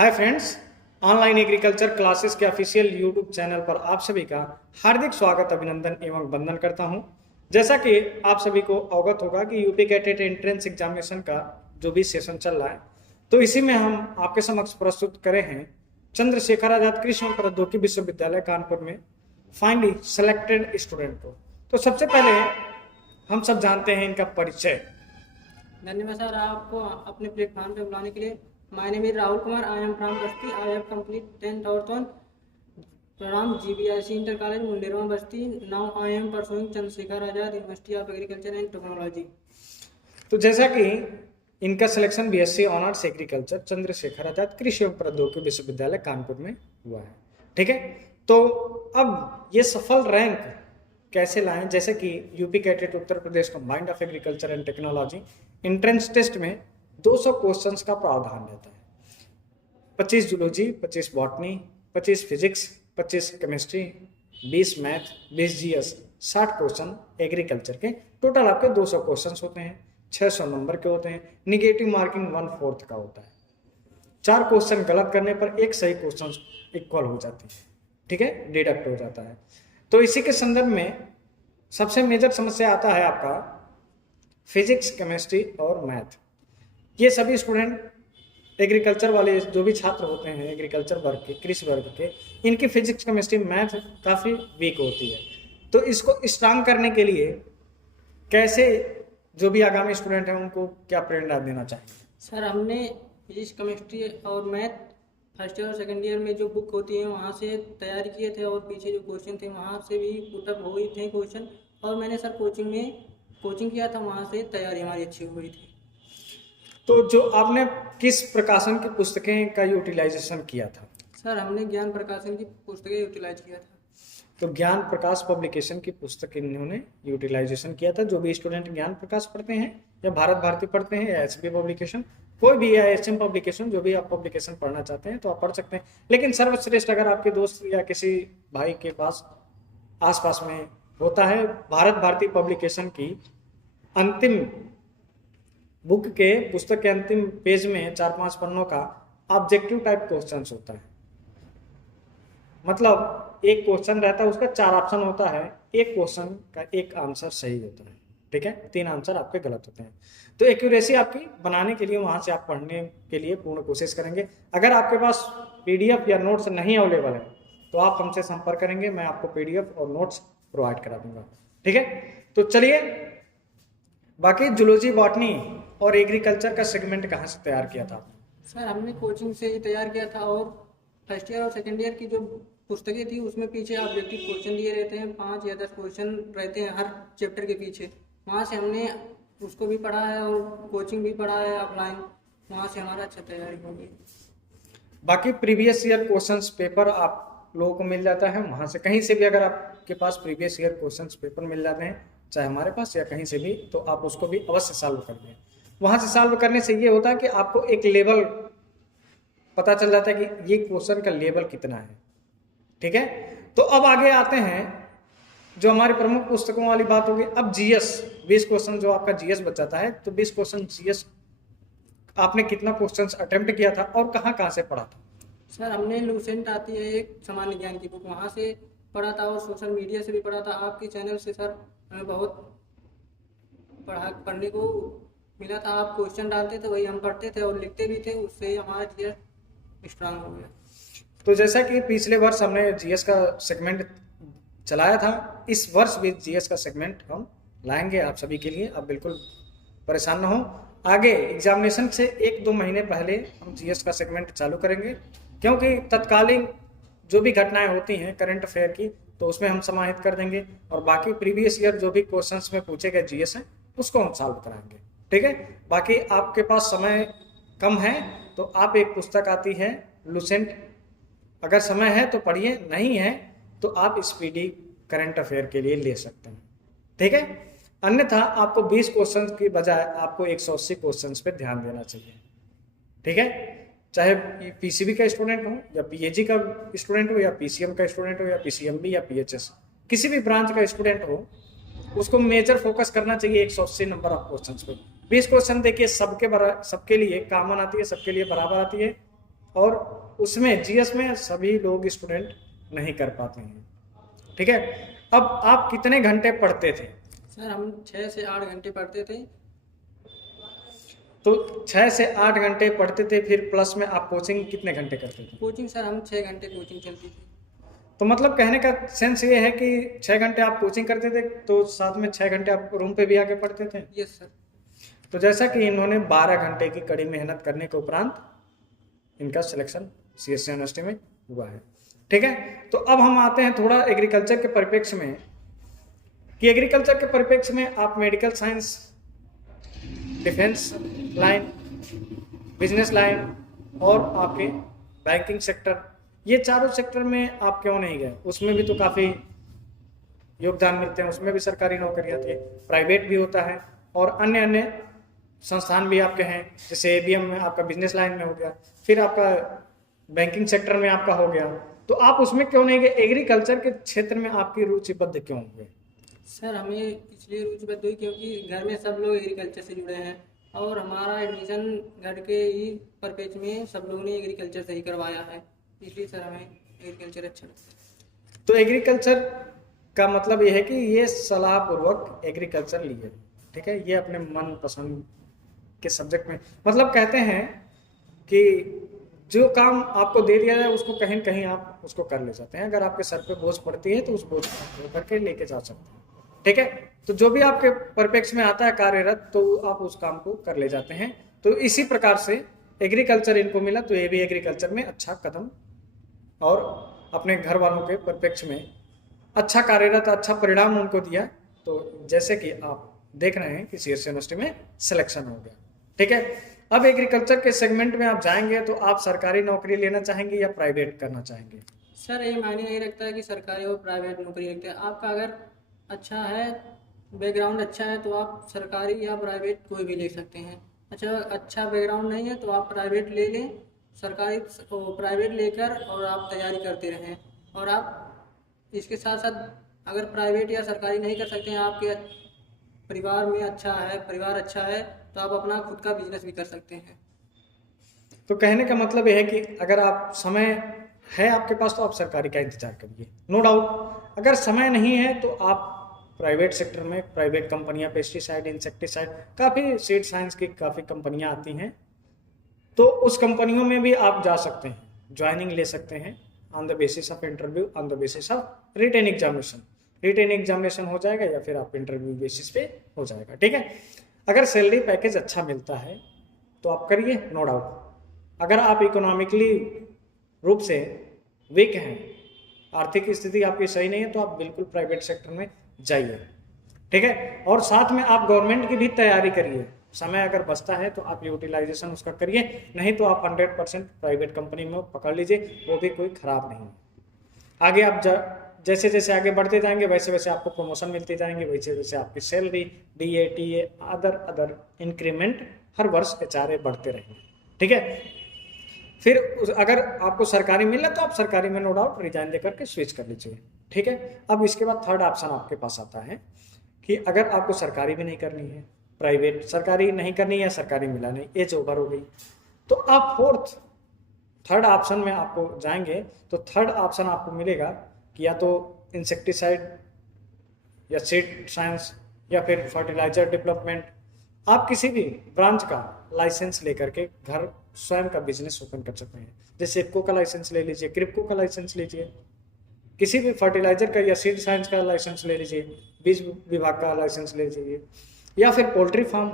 Hi friends, online agriculture classes के official YouTube channel पर आप सभी का हार्दिक स्वागत, अभिनंदन एवं वंदन करता हूं। जैसा कि आप सभी को अवगत होगा कि यूपी कैटेट एंट्रेंस एग्जामिनेशन का जो भी सेशन चल रहा है, तो इसी में हम आपके समक्ष प्रस्तुत करे हैं चंद्रशेखर आजाद कृषि एवं प्रौद्योगिकी विश्वविद्यालय कानपुर में फाइनली सेलेक्टेड स्टूडेंट को। तो सबसे पहले हम सब जानते हैं इनका परिचय। धन्यवाद सर आपको अपने प्लेटफॉर्म पे बुलाने के लिए। My name is Rahul Kumar. I am from Basti. I have complete 10th और program GBIC inter college Munderwa Basti. Now I am pursuing Chandrashekhar Azad university of agriculture and technology. तो जैसा कि इनका selection BSc honours agriculture Chandrashekhar Azad कृषि एवं प्रौद्योगिकी विश्वविद्यालय कानपुर में हुआ है, ठीक है। तो अब ये सफल रैंक कैसे लाएं, जैसे कि UP CATET Uttar Pradesh combined of agriculture and technology entrance test में 200 क्वेश्चंस का प्रावधान रहता है। 25 zoology, 25 botany, 25 physics, 25 chemistry, 20 math, 20 GS, 60 question agriculture के। टोटल आपके 200 क्वेश्चंस होते हैं, 600 नंबर के होते हैं। निगेटिव मार्किंग 1/4 का होता है। 4 क्वेश्चन गलत करने पर एक सही क्वेश्चन इक्वल हो जाती है, ठीक है, डिडक्ट हो जाता है। तो इसी के संदर्भ में सबसे मेजर समस्या आता है आपका फिजिक्स, केमिस्ट्री और मैथ। ये सभी स्टूडेंट एग्रीकल्चर वाले जो भी छात्र होते हैं एग्रीकल्चर वर्ग के, कृषि वर्ग के, इनकी फिजिक्स, केमिस्ट्री, मैथ काफ़ी वीक होती है। तो इसको स्ट्रांग करने के लिए कैसे जो भी आगामी स्टूडेंट हैं उनको क्या प्रेरणा देना चाहिए? सर हमने फिजिक्स, केमिस्ट्री और मैथ फर्स्ट ईयर और सेकेंड ईयर में जो बुक होती है वहाँ से तैयारी किए थे, और पीछे जो क्वेश्चन थे वहाँ से भी पुटअप हुए थे क्वेश्चन। और मैंने सर कोचिंग किया था, वहाँ से तैयारी हमारी अच्छी हुई थी। तो जो आपने किस प्रकाशन की पुस्तकें का यूटिलाइजेशन किया था? सर हमने ज्ञान प्रकाशन की पुस्तकें यूटिलाइज किया था। तो ज्ञान प्रकाश पब्लिकेशन की पुस्तक इन्होंने यूटिलाइजेशन किया था। जो भी स्टूडेंट ज्ञान प्रकाश पढ़ते हैं या भारत भारती पढ़ते हैं या SB पब्लिकेशन, कोई भी या SM पब्लिकेशन, जो भी आप पब्लिकेशन पढ़ना चाहते हैं तो आप पढ़ सकते हैं। लेकिन सर्वश्रेष्ठ अगर आपके दोस्त या किसी भाई के पास आसपास में होता है, भारत भारती पब्लिकेशन की अंतिम बुक के पुस्तक के अंतिम पेज में 4-5 पन्नों का ऑब्जेक्टिव टाइप क्वेश्चन होता है। मतलब एक क्वेश्चन रहता है, उसका 4 ऑप्शन होता है, एक क्वेश्चन का एक आंसर सही होता है, ठीक है, 3 आंसर आपके गलत होते हैं। तो एक्यूरेसी आपकी बनाने के लिए वहां से आप पढ़ने के लिए पूर्ण कोशिश करेंगे। अगर आपके पास PDF या नोट्स नहीं अवेलेबल है तो आप हमसे संपर्क करेंगे, मैं आपको PDF और नोट्स प्रोवाइड करा दूंगा, ठीक है। तो चलिए, बाकी जूलॉजी, बॉटनी और एग्रीकल्चर का सेगमेंट कहाँ से तैयार किया था? सर हमने कोचिंग से ही तैयार किया था, और फर्स्ट ईयर और सेकेंड ईयर की जो पुस्तकें थी उसमें पीछे ऑब्जेक्टिव क्वेश्चन दिए रहते हैं, 5 या 10 क्वेश्चन रहते हैं हर चैप्टर के पीछे। वहाँ से हमने उसको भी पढ़ा है और कोचिंग भी पढ़ा है ऑफलाइन, वहाँ से हमारा अच्छा तैयारी हो गई। बाकी प्रीवियस ईयर क्वेश्चंस पेपर आप लोगों को मिल जाता है वहाँ से, कहीं से भी अगर आपके पास प्रीवियस ईयर क्वेश्चंस पेपर मिल जाते हैं, चाहे हमारे पास या कहीं से भी, तो आप उसको भी अवश्य सॉल्व कर लें। वहाँ से सॉल्व करने से ये होता है कि आपको एक लेवल पता चल जाता है कि ये क्वेश्चन का लेवल कितना है, ठीक है। तो अब आगे आते हैं, जो हमारी प्रमुख पुस्तकों वाली बात होगी। अब GS 20 क्वेश्चन जो आपका GS बच जाता है, तो 20 क्वेश्चन GS आपने कितना क्वेश्चंस अटेम्प्ट किया था और कहाँ से पढ़ा था? सर हमने लूसेंट आती है एक सामान्य ज्ञान की बुक, वहाँ से पढ़ा था और सोशल मीडिया से भी पढ़ा था। आपके चैनल से सर हमें बहुत पढ़ने को मिला था। आप क्वेश्चन डालते थे, वही हम पढ़ते थे और लिखते भी थे, उससे हमारा GS स्ट्रांग हो गया। तो जैसा कि पिछले वर्ष हमने GS का सेगमेंट चलाया था, इस वर्ष भी GS का सेगमेंट हम लाएंगे आप सभी के लिए। आप बिल्कुल परेशान ना हो। आगे एग्जामिनेशन से 1-2 महीने पहले हम GS का सेगमेंट चालू करेंगे, क्योंकि तत्कालीन जो भी घटनाएं होती हैं करंट अफेयर की, तो उसमें हम समाहित कर देंगे, और बाकी प्रीवियस ईयर जो भी क्वेश्चंस में पूछे गए GS हैं उसको हम सॉल्व कराएंगे, ठीक है। बाकी आपके पास समय कम है तो आप एक पुस्तक आती है लूसेंट, अगर समय है तो पढ़िए, नहीं है तो आप स्पीडी करंट अफेयर के लिए ले सकते हैं, ठीक है। अन्यथा आपको 20 क्वेश्चन की बजाय आपको 180 क्वेश्चन पे ध्यान देना चाहिए, ठीक है। चाहे PCB का स्टूडेंट हो या PAG का स्टूडेंट हो या PCM का स्टूडेंट हो या PCMB या PHS, किसी भी ब्रांच का स्टूडेंट हो, उसको मेजर फोकस करना चाहिए 180 नंबर ऑफ क्वेश्चन पे। 20 क्वेश्चन देखिए सबके लिए कॉमन आती है, सबके लिए बराबर आती है, और उसमें जीएस में सभी लोग स्टूडेंट नहीं कर पाते हैं। ठीक है, अब आप कितने घंटे पढ़ते थे? सर हम 6 से 8 घंटे पढ़ते थे। तो 6 से 8 घंटे पढ़ते थे, फिर प्लस में आप कोचिंग कितने घंटे करते थे? कोचिंग सर हम 6 घंटे कोचिंग चलती थी। तो मतलब कहने का सेंस ये है कि 6 घंटे आप कोचिंग करते थे, तो साथ में 6 घंटे आप रूम पे भी आके पढ़ते थे। Yes sir. तो जैसा कि इन्होंने 12 घंटे की कड़ी मेहनत करने के उपरांत इनका सिलेक्शन सीएससी यूनिवर्सिटी में हुआ है। ठीक है, तो अब हम आते हैं थोड़ा एग्रीकल्चर के परिप्रेक्ष्य में, कि एग्रीकल्चर के परिप्रेक्ष्य में आप medical science, defence line, business line और आपके बैंकिंग सेक्टर, ये चारों सेक्टर में आप क्यों नहीं गए? उसमें भी तो काफ़ी योगदान मिलते हैं, उसमें भी सरकारी नौकरियां थी, प्राइवेट भी होता है और अन्य अन्य संस्थान भी आपके हैं, जैसे एबीएम में आपका बिजनेस लाइन में हो गया, फिर आपका बैंकिंग सेक्टर में आपका हो गया, तो आप उसमें क्यों नहीं गए? एग्रीकल्चर के क्षेत्र में आपकी रुचिबद्ध क्यों हुए? सर हमें इसलिए रुचिबद्ध हुई क्योंकि घर में सब लोग एग्रीकल्चर से जुड़े हैं और हमारा एडमिशन घर के ही परपेच में सब लोगों ने एग्रीकल्चर से ही करवाया है, इसलिए सर हमें एग्रीकल्चर अच्छा लगता है। तो एग्रीकल्चर का मतलब ये है कि ये सलाह पूर्वक एग्रीकल्चर लिए, ठीक है, ये अपने मन पसंद के सब्जेक्ट में, मतलब कहते हैं कि जो काम आपको दे दिया जाए उसको कहीं कहीं आप उसको कर ले जाते हैं। अगर आपके सर पे बोझ पड़ती है तो उस बोझ को करके लेके जा सकते हैं। ठीक है, तो जो भी आपके परिप्रेक्ष्य में आता है कार्यरत, तो आप उस काम को कर ले जाते हैं। तो इसी प्रकार से एग्रीकल्चर इनको मिला, तो ये भी एग्रीकल्चर में अच्छा कदम और अपने घर वालों के परिप्रेक्ष्य में अच्छा कार्यरत, अच्छा परिणाम उनको दिया। तो जैसे कि आप देख रहे हैं कि सीएससी यूनिवर्सिटी में सिलेक्शन हो गया। ठीक है, अब एग्रीकल्चर के सेगमेंट में आप जाएंगे तो आप सरकारी नौकरी लेना चाहेंगे या प्राइवेट करना चाहेंगे? सर ये मायने नहीं रखता है कि सरकारी और प्राइवेट नौकरी रखते हैं, आपका अगर अच्छा है, बैकग्राउंड अच्छा है तो आप सरकारी या प्राइवेट कोई भी ले सकते हैं। अच्छा बैकग्राउंड नहीं है तो आप प्राइवेट ले लें, सरकारी प्राइवेट लेकर और आप तैयारी करते रहें। और आप इसके साथ साथ अगर प्राइवेट या सरकारी नहीं कर सकते हैं, आपके परिवार में अच्छा है, परिवार अच्छा है, तो आप अपना खुद का बिजनेस भी कर सकते हैं। तो कहने का मतलब यह है कि अगर आप समय है आपके पास तो आप सरकारी का इंतजार करिए, नो डाउट। अगर समय नहीं है तो आप प्राइवेट सेक्टर में, प्राइवेट कंपनियां, पेस्टिसाइड, इंसेक्टिसाइड, काफ़ी सीड साइंस की काफ़ी कंपनियां आती हैं, तो उस कंपनियों में भी आप जा सकते हैं, ज्वाइनिंग ले सकते हैं on the basis of interview, on the basis of written examination. Written examination हो जाएगा या फिर आप इंटरव्यू बेसिस पे हो जाएगा। ठीक है, अगर सैलरी पैकेज अच्छा मिलता है तो आप करिए, नो डाउट। अगर आप इकोनॉमिकली रूप से वीक हैं, आर्थिक स्थिति आपकी सही नहीं है, तो आप बिल्कुल प्राइवेट सेक्टर में जाइए। ठीक है, और साथ में आप गवर्नमेंट की भी तैयारी करिए। समय अगर बचता है तो आप यूटिलाइजेशन उसका करिए, नहीं तो आप 100% प्राइवेट कंपनी में पकड़ लीजिए, वो भी कोई खराब नहीं है। आगे आप जैसे जैसे आगे बढ़ते जाएंगे वैसे वैसे आपको प्रमोशन मिलते जाएंगे, वैसे वैसे आपकी salary, DA, TA, other increment हर वर्ष एचआरए बढ़ते रहेंगे। ठीक है, फिर अगर आपको सरकारी मिलना तो आप सरकारी में नो डाउट रिजाइन देकर के स्विच कर लीजिए। ठीक है, अब इसके बाद थर्ड ऑप्शन आपके पास आता है कि अगर आपको सरकारी भी नहीं करनी है, प्राइवेट, सरकारी नहीं करनी है, सरकारी मिला नहीं, एज ओवर हो गई, तो आप थर्ड ऑप्शन में आपको जाएंगे, तो थर्ड ऑप्शन आपको मिलेगा कि या तो इंसेक्टिसाइड या सीड साइंस या फिर फर्टिलाइजर डेवलपमेंट, आप किसी भी ब्रांच का लाइसेंस लेकर के घर स्वयं का बिजनेस ओपन कर सकते हैं। जैसे इफ्को का लाइसेंस ले लीजिए, क्रिप्को का लाइसेंस लीजिए, किसी भी फर्टिलाइजर का या सीड साइंस का लाइसेंस ले लीजिए, बीज विभाग का लाइसेंस ले लीजिए, या फिर पोल्ट्री फार्म,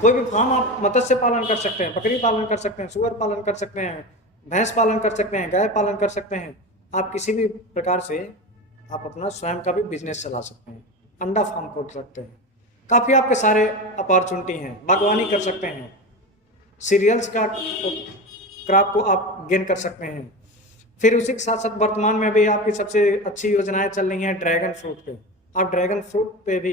कोई भी फार्म आप मत्स्य पालन कर सकते हैं, बकरी पालन कर सकते हैं, सुअर पालन कर सकते हैं, भैंस पालन कर सकते हैं, गाय पालन कर सकते हैं। आप किसी भी प्रकार से आप अपना स्वयं का भी बिजनेस चला सकते हैं, अंडा फार्म खोल सकते हैं, काफ़ी आपके सारे अपॉर्चुनिटी हैं, बागवानी कर सकते हैं, सीरियल्स का क्रॉप को आप गेन कर सकते हैं। फिर उसी के साथ साथ वर्तमान में भी आपकी सबसे अच्छी योजनाएं चल रही हैं ड्रैगन फ्रूट पे, आप ड्रैगन फ्रूट पे भी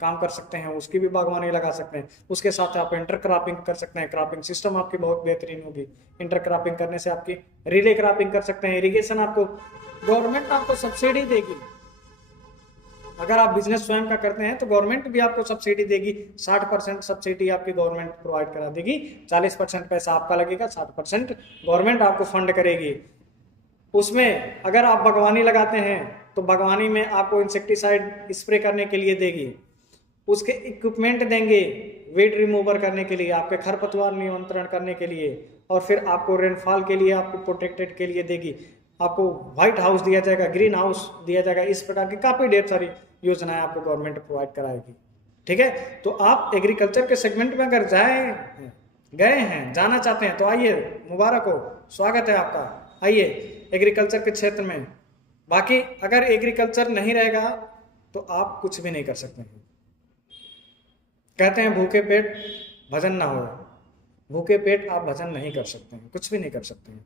काम कर सकते हैं, उसकी भी बागवानी लगा सकते हैं। उसके साथ आप इंटर क्रॉपिंग कर सकते हैं, क्रॉपिंग सिस्टम आपकी बहुत बेहतरीन होगी। इंटर क्रॉपिंग करने से आपकी रिले क्रॉपिंग कर सकते हैं, इरिगेशन आपको गवर्नमेंट आपको सब्सिडी देगी, अगर आप बिजनेस स्वयं का करते हैं तो गवर्नमेंट भी आपको सब्सिडी देगी, 60% सब्सिडी आपकी गवर्नमेंट प्रोवाइड करा देगी, 40% पैसा आपका लगेगा, 60% गवर्नमेंट आपको फंड करेगी। उसमें अगर आप बागवानी लगाते हैं तो बागवानी में आपको इंसेक्टिसाइड स्प्रे करने के लिए देगी, उसके इक्विपमेंट देंगे वेट रिमूवर करने के लिए, आपके खरपतवार नियंत्रण करने के लिए, और फिर आपको रेनफॉल के लिए आपको प्रोटेक्टेड के लिए देगी, आपको व्हाइट हाउस दिया जाएगा, ग्रीन हाउस दिया जाएगा। इस प्रकार की काफ़ी ढेर सारी योजनाएं आपको गवर्नमेंट प्रोवाइड कराएगी। ठीक है, तो आप एग्रीकल्चर के सेगमेंट में अगर गए हैं, जाना चाहते हैं तो आइए, मुबारक हो, स्वागत है आपका, आइए एग्रीकल्चर के क्षेत्र में। बाकी अगर एग्रीकल्चर नहीं रहेगा तो आप कुछ भी नहीं कर सकते हैं। कहते हैं भूखे पेट भजन ना हो, भूखे पेट आप भजन नहीं कर सकते हैं, कुछ भी नहीं कर सकते हैं।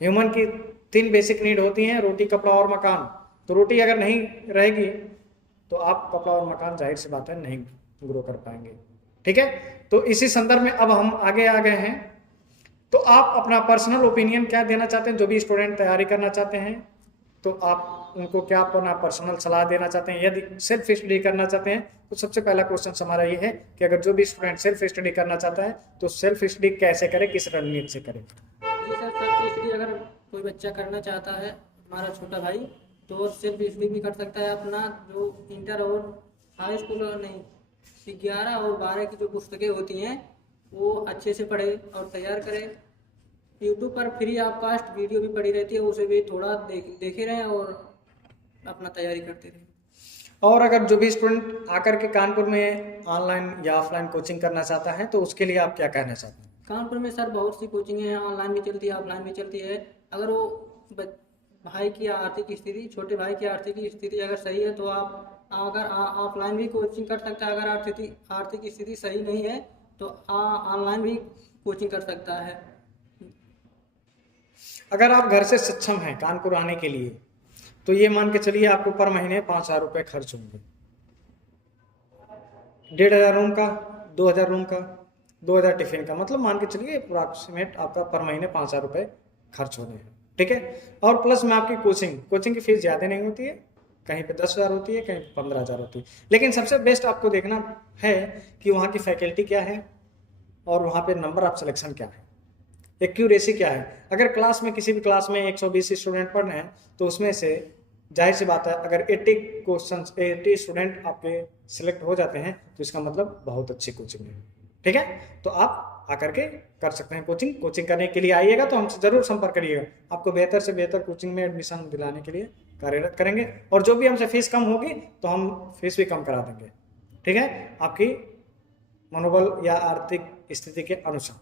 ह्यूमन की 3 बेसिक नीड होती हैं, रोटी, कपड़ा और मकान। तो रोटी अगर नहीं रहेगी तो आप कपड़ा और मकान जाहिर सी बात है नहीं ग्रो कर पाएंगे। ठीक है, तो इसी संदर्भ में अब हम आगे आ गए हैं। तो आप अपना पर्सनल ओपिनियन क्या देना चाहते हैं, जो भी स्टूडेंट तैयारी करना चाहते हैं तो आप उनको क्या अपना पर्सनल सलाह देना चाहते हैं? यदि सेल्फ स्टडी करना चाहते हैं तो सबसे पहला क्वेश्चन हमारा ये है कि अगर जो भी स्टूडेंट सेल्फ स्टडी करना चाहता है तो सेल्फ स्टडी कैसे करे, किस रणनीति से करे? जी सर, सेल्फ स्टडी अगर कोई बच्चा करना चाहता है, हमारा छोटा भाई, तो सेल्फ स्टडी भी कर सकता है। अपना जो इंटर और हाई स्कूल और नहीं 11 और 12 की जो पुस्तकें होती हैं वो अच्छे से पढ़े और तैयार करें। यूट्यूब पर फ्री ऑफ कास्ट वीडियो भी पड़ी रहती है, उसे भी थोड़ा देखे रहें और अपना तैयारी करते रहें। और अगर जो भी स्टूडेंट आकर के कानपुर में ऑनलाइन या ऑफलाइन कोचिंग करना चाहता है तो उसके लिए आप क्या कहना चाहते हैं? कानपुर में सर बहुत सी कोचिंग है, ऑनलाइन भी चलती है, ऑफलाइन भी चलती है। अगर वो भाई की आर्थिक स्थिति, छोटे भाई की आर्थिक स्थिति अगर सही है तो आप अगर ऑफलाइन भी कोचिंग कर सकता है। अगर आर्थिक स्थिति सही नहीं है तो ऑनलाइन भी कोचिंग कर सकता है। अगर आप घर से सक्षम हैं कानपुर आने के लिए तो ये मान के चलिए आपको पर महीने 5,000 रुपये खर्च होंगे। 1,500 रूम का, 2,000 रूम का, 2,000 टिफिन का, मतलब मान के चलिए अप्रॉक्सीमेट आपका पर महीने 5,000 रुपये खर्च होने हैं। ठीक है, और प्लस में आपकी कोचिंग की फीस ज़्यादा नहीं होती है, कहीं पे 10,000 होती है, कहीं 15,000 होती है। लेकिन सबसे बेस्ट आपको देखना है कि वहाँ की फैकल्टी क्या है और वहाँ पे नंबर ऑफ सिलेक्शन क्या है, एक्यूरेसी क्या है। अगर क्लास में किसी भी क्लास में 120 स्टूडेंट पढ़ रहे हैं तो उसमें से जाहिर सी बात है अगर 80 स्टूडेंट आपके सिलेक्ट हो जाते हैं तो इसका मतलब बहुत अच्छी कोचिंग है। ठीक है, तो आप आकर के कर सकते हैं कोचिंग करने के लिए आइएगा तो हमसे ज़रूर संपर्क करिएगा। आपको बेहतर से बेहतर कोचिंग में एडमिशन दिलाने के लिए कार्यरत करेंगे, और जो भी हमसे फीस कम होगी तो हम फीस भी कम करा देंगे। ठीक है, आपकी मनोबल या आर्थिक स्थिति के अनुसार।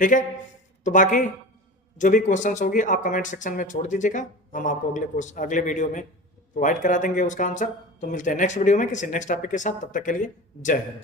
ठीक है, तो बाकी जो भी क्वेश्चंस होगी आप कमेंट सेक्शन में छोड़ दीजिएगा, हम आपको अगले वीडियो में प्रोवाइड करा देंगे उसका आंसर। तो मिलते हैं नेक्स्ट वीडियो में किसी नेक्स्ट टॉपिक के साथ, तब तक के लिए जय हिंद।